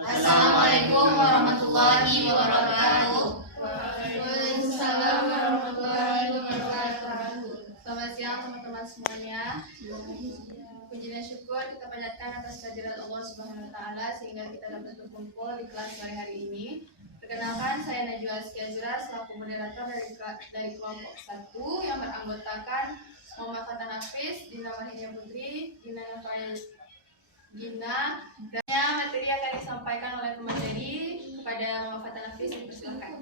Assalamualaikum warahmatullahi wabarakatuh. Waalaikumsalam warahmatullahi wabarakatuh. Selamat siang teman-teman semuanya. Puji dan syukur kita panjatkan atas kehadirat Allah Subhanahu wa taala sehingga kita dapat berkumpul di kelas sore hari ini. Perkenalkan, saya Najwa Azkiazura selaku moderator dari kelompok 1 yang beranggotakan Muhammad Fatan Hafiz, Dina Mahinia Putri, Dina Nafail Gina, dan materi yang akan disampaikan oleh pemateri. Kepada Muhammad Fatan Hafiz, dipersilakan.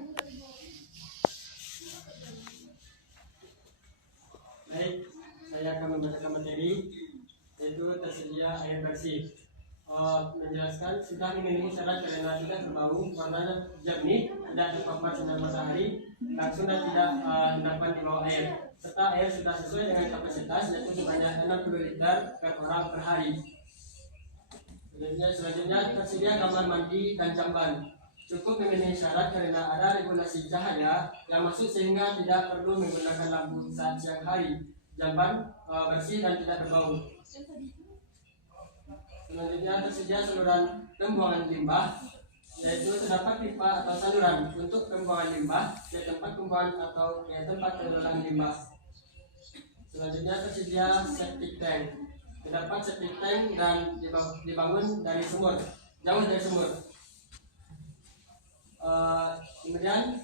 Baik, saya akan membacakan materi yaitu tersedia air bersih. Menjelaskan sudah memenuhi syarat karena tidak berbau, warna jernih, tidak terpapar sinar matahari langsung dan tidak endapan di bawah air, serta air sudah sesuai dengan kapasitas yaitu sebanyak 60 liter per orang per hari. Selanjutnya tersedia kamar mandi dan jamban. Cukup memenuhi syarat karena ada regulasi cahaya yang masuk sehingga tidak perlu menggunakan lampu saat siang hari. Jamban bersih dan tidak berbau. Selanjutnya tersedia saluran pembuangan limbah, yaitu terdapat pipa atau saluran untuk pembuangan limbah ke tempat pembuangan atau ke tempat pengelolaan limbah. Selanjutnya tersedia septic tank. Terdapat septic tank dan dibangun dari sumur, jauh dari sumur. Kemudian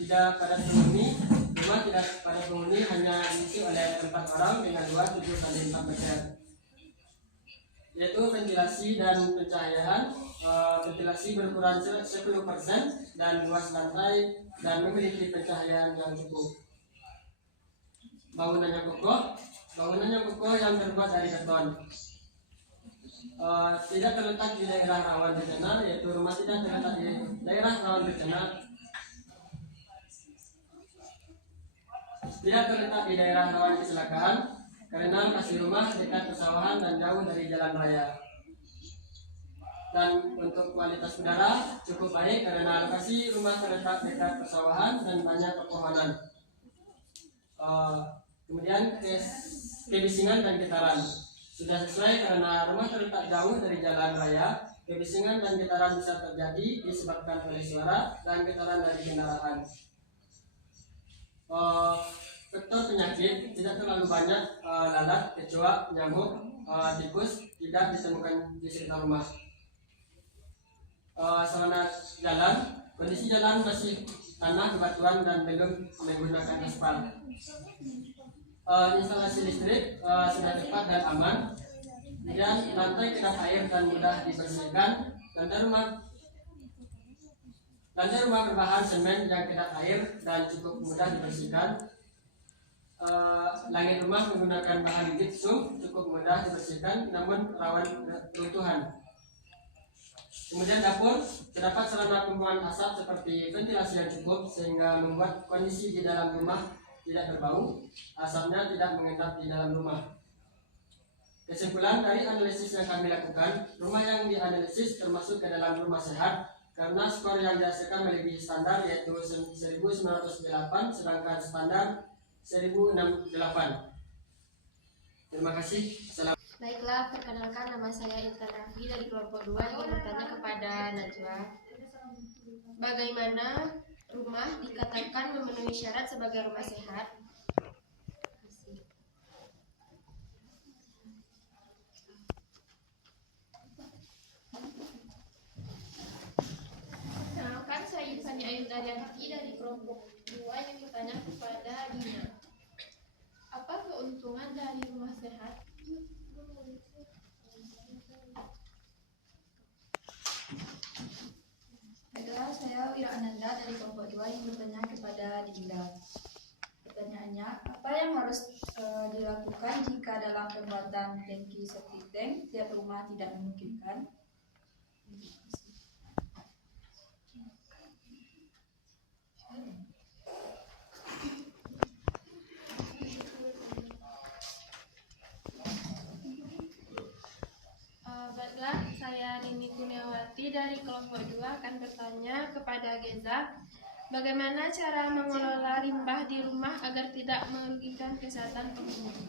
tidak pada penghuni, rumah tidak pada penghuni hanya diisi oleh 4 orang dengan luas 7x4 meter. Yaitu ventilasi dan pencahayaan. Ventilasi berukuran 10% dan luas lantai dan memiliki pencahayaan yang cukup. Bangunannya kokoh yang terbuat dari beton. Tidak terletak di daerah rawan bencana, yaitu rumah tidak terletak di daerah rawan bencana. Tidak terletak di daerah rawan kecelakaan karena lokasi rumah dekat persawahan dan jauh dari jalan raya. Dan untuk kualitas udara cukup baik karena lokasi rumah terletak dekat persawahan dan banyak pepohonan. Kemudian kebisingan dan getaran sudah sesuai karena rumah terletak jauh dari jalan raya. Kebisingan dan getaran bisa terjadi disebabkan oleh suara dan getaran dari kendaraan. Faktor penyakit tidak terlalu banyak, lalat, kecoa, nyamuk, tikus tidak ditemukan di sekitar rumah. Sarana jalan, kondisi jalan masih tanah bebatuan dan belum menggunakan aspal. Instalasi listrik sudah tepat dan aman. Kemudian lantai kedap air dan mudah dibersihkan. Lantai rumah berbahan semen yang kedap air dan cukup mudah dibersihkan. Langit rumah menggunakan bahan gipsum, cukup mudah dibersihkan namun rawan runtuhan. Kemudian dapur, terdapat sarana pembuangan asap seperti ventilasi yang cukup sehingga membuat kondisi di dalam rumah tidak berbau, asapnya tidak mengendap di dalam rumah. Kesimpulan dari analisis yang kami lakukan, rumah yang dianalisis termasuk ke dalam rumah sehat karena skor yang dihasilkan melebihi standar yaitu 1908 sedangkan standar 1068. Terima kasih. Baiklah, perkenalkan nama saya Intan Rafi dari kelompok 2 yang bertanya kepada Najwa. Bagaimana rumah dikatakan memenuhi syarat sebagai rumah sehat? Perkenalkan, saya Yusani Ayu Daryanti dari kelompok 2 yang bertanya kepada Dina. Apa keuntungan dari rumah sehat? Baiklah, saya Wira Ananda dari kelompok 2 yang bertanya kepada Dinda. Pertanyaannya, apa yang harus dilakukan jika dalam pembuatan tangki septic tank tiap rumah tidak memungkinkan? Baiklah, saya Nini Kurniawati dari kelompok 2 akan bertanya kepada Geza. Bagaimana cara mengelola limbah di rumah agar tidak merugikan kesehatan penghuni?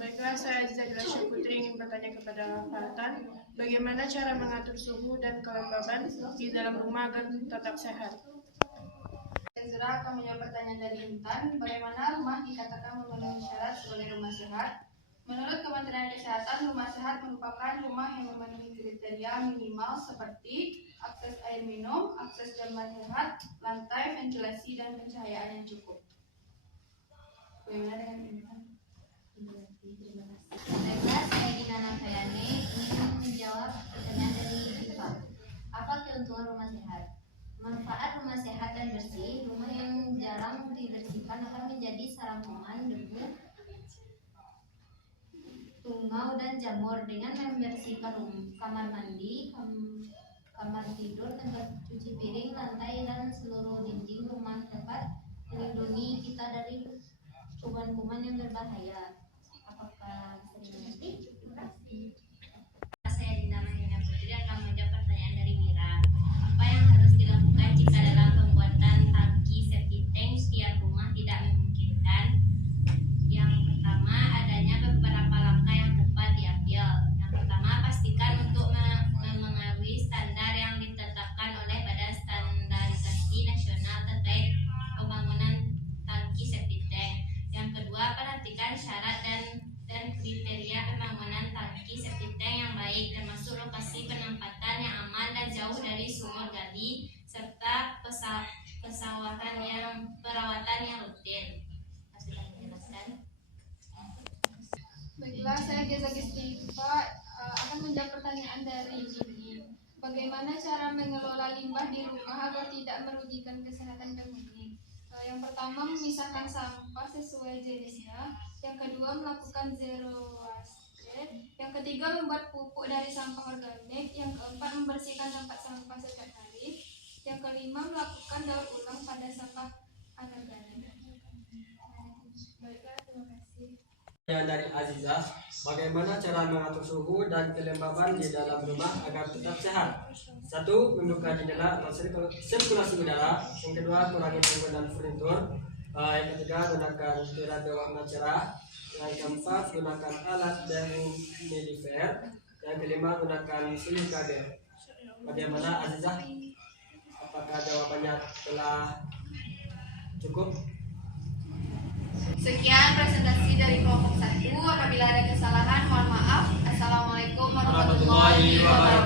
Baiklah, saya Aziza Gracia Putri ingin bertanya kepada Faratan, bagaimana cara mengatur suhu dan kelembaban di dalam rumah agar tetap sehat? Ezra akan menjawab pertanyaan dari Intan. Bagaimana rumah dikatakan memenuhi syarat sebagai rumah sehat? Menurut Kementerian Kesehatan, rumah sehat merupakan rumah yang memenuhi kriteria minimal seperti akses air minum, akses jamban sehat, lantai, ventilasi, dan pencahayaan yang cukup. Bagaimana dengan Intan? Baiklah, saya Dina Nafayani ingin menjawab pertanyaan dari Iva. Apa keuntungan rumah sehat? Manfaat rumah sehat dan bersih. Rumah yang jarang dibersihkan akan menjadi sarang kuman, debu, tungau, dan jamur. Dengan membersihkan kamar mandi, kamar tidur, tempat cuci piring, lantai, dan seluruh dinding rumah dapat melindungi kita dari kuman-kuman yang berbahaya. Apakah bisa dimengerti? Terima kasih. Saya Dina Mahina Putri akan menjawab pertanyaan dari Mira. Apa yang harus dilakukan jika dalam pembuatan tangki septic tank setiap rumah tidak memungkinkan? Yang pertama, adanya beberapa langkah yang tepat diambil. Yang pertama, pastikan untuk memenuhi standar yang ditetapkan oleh Badan Standarisasi Nasional terkait pembangunan tangki septic tank. Yang kedua, perhatikan syarat dan kriteria pembangunan tangki septic tank yang baik, termasuk lokasi penempatan yang aman dan jauh dari sumur gali, serta perawatan yang rutin. Sudah menjelaskan. Baiklah, saya Geza Gestiva akan menjawab pertanyaan dari Gigi. Bagaimana cara mengelola limbah di rumah agar tidak merugikan kesehatan penghuni? Yang pertama, memisahkan sampah sesuai jenisnya. Yang kedua, melakukan zero waste. Yang ketiga, membuat pupuk dari sampah organik. Yang keempat, membersihkan tempat sampah setiap hari. Yang kelima, melakukan daur ulang pada sampah anorganik. Baiklah, terima kasih. Pertanyaan dari Aziza, bagaimana cara mengatur suhu dan kelembaban di dalam rumah agar tetap sehat? 1. Membuka jendela atau sirkulasi udara. Yang kedua, kurangi penggunaan furnitur. Yang ketiga, gunakan tirai berwarna cerah. Yang keempat, gunakan alat dehumidifier. Yang kelima, gunakan silika gel. Bagaimana Aziza? Apakah jawabannya telah cukup? Sekian presentasi dari kelompok 1. Apabila ada kesalahan, mohon maaf. Assalamualaikum warahmatullahi wabarakatuh.